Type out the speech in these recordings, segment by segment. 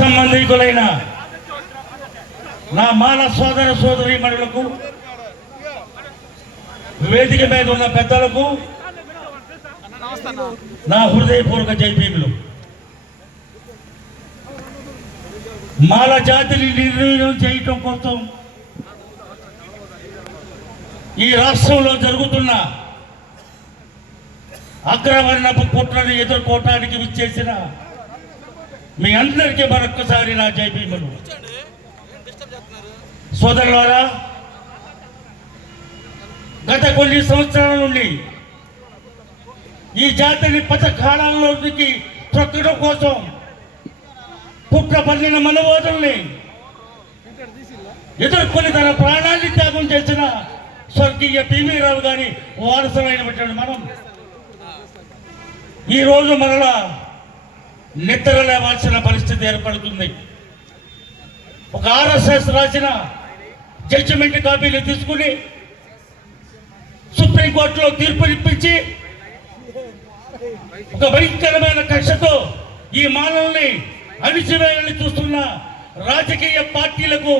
సంబంధికులైన నా మాల సోదర సోదరీమణులకు, వేదిక మీద ఉన్న పెద్దలకు నా హృదయపూర్వక జైభీములు. మాల జాతిని నిర్ణయం చేయటం కోసం ఈ రాష్ట్రంలో జరుగుతున్న అగ్రవర్ణపు కుట్రను ఎదుర్కోవటానికి విచ్చేసిన మీ అందరికీ మరొక్కసారి నా జైభీములు. సోదరులారా, గత కొన్ని సంవత్సరాల నుండి ఈ జాతిని పథకాలలోకి తొక్కడం కోసం కుట్ర పన్నిన మనవాదుల్ని ఎదుర్కొని తన ప్రాణాన్ని త్యాగం చేసిన స్వర్గీయ పివి రావు గారి వారసులైనటువంటి మనం ఈరోజు మరలా నిద్ర లేవాల్సిన పరిస్థితి ఏర్పడుతుంది. ఒక RSS రాసిన జడ్జిమెంట్ కాపీలు తీసుకుని సుప్రీంకోర్టులో తీర్పునిప్పించి ఒక భయంకరమైన కక్షతో ఈ మానవుల్ని అణిచివేయాలని చూస్తున్న రాజకీయ పార్టీలకు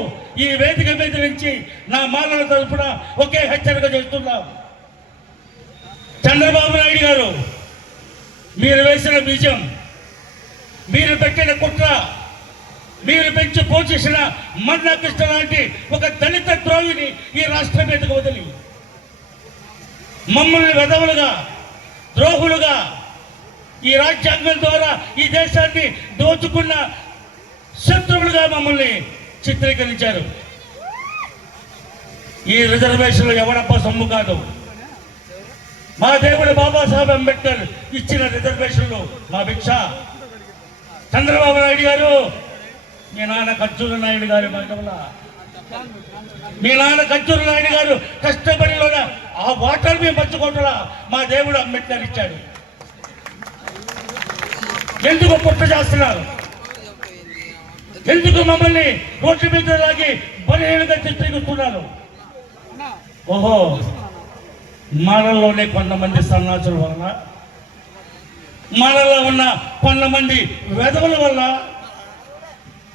ఈ వేదిక మీద నుంచి నా మానవుల తరఫున ఒకే హెచ్చరిక చేస్తున్నాం. చంద్రబాబు నాయుడు గారు, మీరు వేసిన బీజం, మీరు పెట్టిన కుట్ర, మీరు పెంచి పోషించిన మన్నా కృష్ణ లాంటి ఒక దళిత ద్రోహిని ఈ రాష్ట్రం మీదకు వదిలి మమ్మల్ని వెధవులుగా, ద్రోహులుగా, ఈ రాజ్యాంగం ద్వారా ఈ దేశాన్ని దోచుకున్న శత్రువులుగా మమ్మల్ని చిత్రీకరించారు. ఈ రిజర్వేషన్లు ఎవడప్ప సొమ్ము కాదు. మా దేవుడు బాబాసాహెబ్ అంబేద్కర్ ఇచ్చిన రిజర్వేషన్లు మా భిక్ష. చంద్రబాబు నాయుడు గారు, మీ నాన్న కచ్చూరు నాయుడు గారి మండల, మీ నాన్న కచ్చూరు నాయుడు గారు కష్టపడిలోన ఆ వాటర్ మేము పంచుకోవటంలా మా దేవుడు అంబేద్కర్ ఇచ్చాడు. ఎందుకు పుట్ట చేస్తున్నారు? ఎందుకు మమ్మల్ని రోడ్డు మీద లాగి బలహీనంగా చిత్రీకరిస్తున్నారు? ఓహో, మనలోనే కొంతమంది సన్నాసుల వలన, మనలో ఉన్న కొంతమంది వెధవుల వల్ల,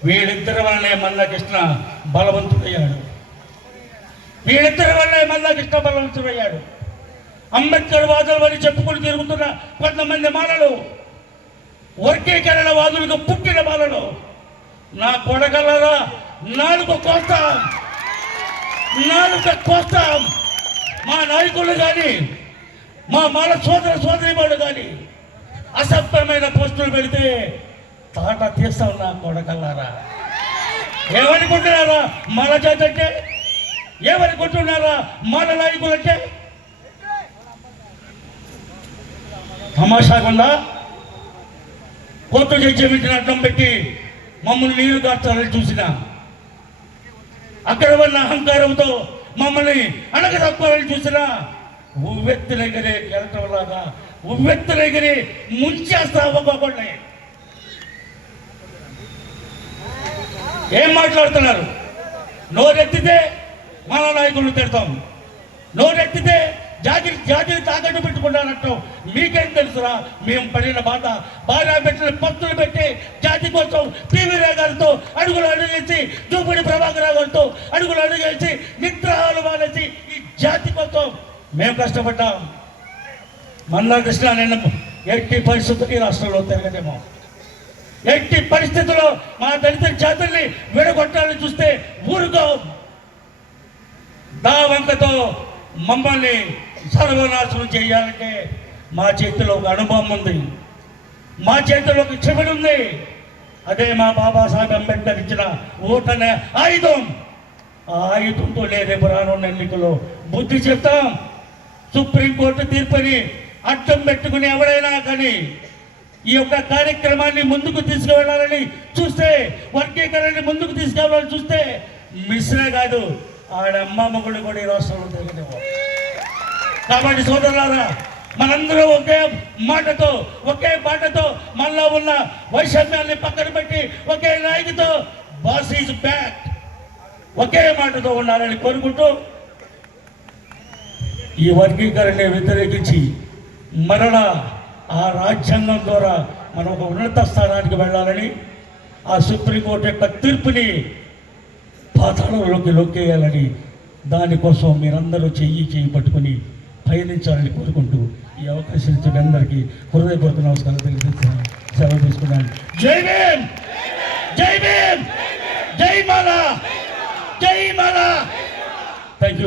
వీళ్ళిద్దరి వల్లనే మన్నా కృష్ణ బలవంతుడయ్యాడు. వీళ్ళిద్దరి వల్లనే మన్నా కృష్ణ బలవంతుడయ్యాడు. అంబేద్కర్ వాదులు అని చెప్పుకుని తిరుగుతున్న కొంతమంది మాలలు, వర్గీకరణ వాదులకు పుట్టిన బాలను, నా కొడగలరా నాలుక కోస్తాం, నాలుక కోస్తాం. మా నాయకులు కానీ, మా మాల సోదర సోదరిమణులు కానీ అసభ్యమైన పోస్టులు పెడితే తాట తీస్తాం. నా కొడగలరా, ఏమనుకుంటున్నారా మాల జాతి అంటే? ఏమనుకుంటున్నారా మాల నాయకులు అంటే? తమాషాకుండా కోర్టు జడ్జిమెంట్ని అడ్డం పెట్టి మమ్మల్ని నీరు కార్చాలని చూసిన, అక్కడ ఉన్న అహంకారంతో మమ్మల్ని అణగదొక్కాలని చూసిన, ఉవ్వెత్తునెగిరి కెరటంలాగా ఉవ్వెత్తునెగిరి ముంచేస్తా ఒక్కొక్కడిని. ఏం మాట్లాడుతున్నారు? నోరెత్తితే మన నాయకులను తిడతాం, నోరెత్తితే జాతిని తాకట్టు పెట్టుకుంటానంటాం. మీకేం తెలుసురా మేము పడిన బాధ? భార్య పెట్టిన పత్తులు పెట్టి జాతి కోసం పివి రావు గారితో అడుగులు అడుగేసి, దూపుడి ప్రభాకర్ గారితో అడుగులు అడుగేసి, నిద్రహాలు మానేసి ఈ జాతి కోసం మేము కష్టపడ్డాం. మన్నా కృష్ణ నేను ఎట్టి పరిస్థితులకి రాష్ట్రంలో తిరగదేమో. ఎట్టి పరిస్థితుల్లో మా దళిత జాతుల్ని విడగొట్టాలని చూస్తే ఊరుకో. దా వంకతో మమ్మల్ని సర్వనాశనం చేయాలంటే మా చేతిలో ఒక అనుభవం ఉంది, మా చేతిలో ఒక క్షమణ ఉంది. అదే మా బాబాసాహెబ్ అంబేద్కర్ ఇచ్చిన ఓటనే ఆయుధం. ఆ ఆయుధంతో రేపు రానున్న ఎన్నికల్లో బుద్ధి చెప్తాం. సుప్రీంకోర్టు తీర్పుని అడ్డం పెట్టుకుని ఎవరైనా కానీ ఈ యొక్క కార్యక్రమాన్ని ముందుకు తీసుకువెళ్ళాలని చూస్తే, వర్గీకరణని ముందుకు తీసుకెళ్ళాలని చూస్తే మిశ్రే కాదు, ఆడమ్మ మొగుడు కూడా ఈ రాష్ట్రంలో తిరగదేమో. కాబట్టి సోదరులారా, మనందరం ఒకే మాటతో, ఒకే బాటతో, మనలో ఉన్న వైషమ్యాన్ని పక్కన పెట్టి ఒకే నాయకుతో బాస్ ఈజ్ బ్యాక్, ఒకే మాటతో ఉండాలని కోరుకుంటూ ఈ వర్గీకరణని వ్యతిరేకించి మరలా ఆ రాజ్యాంగం ద్వారా మనం ఒక ఉన్నత స్థానానికి వెళ్ళాలని ఆ సుప్రీంకోర్టు యొక్క తీర్పుని పాతాళంలోకి లొక్కేయాలని, దానికోసం మీరందరూ చెయ్యి పట్టుకుని పయనించాలని కోరుకుంటూ ఈ అవకాశం ఇచ్చిన అందరికీ హృదయపూర్వక నమస్కారం తెలియజేస్తున్నాను. సెలవు తీసుకున్నాను. జై భీమ్, జై భీమ్, జై మాలా, జై మాలా. Thank you.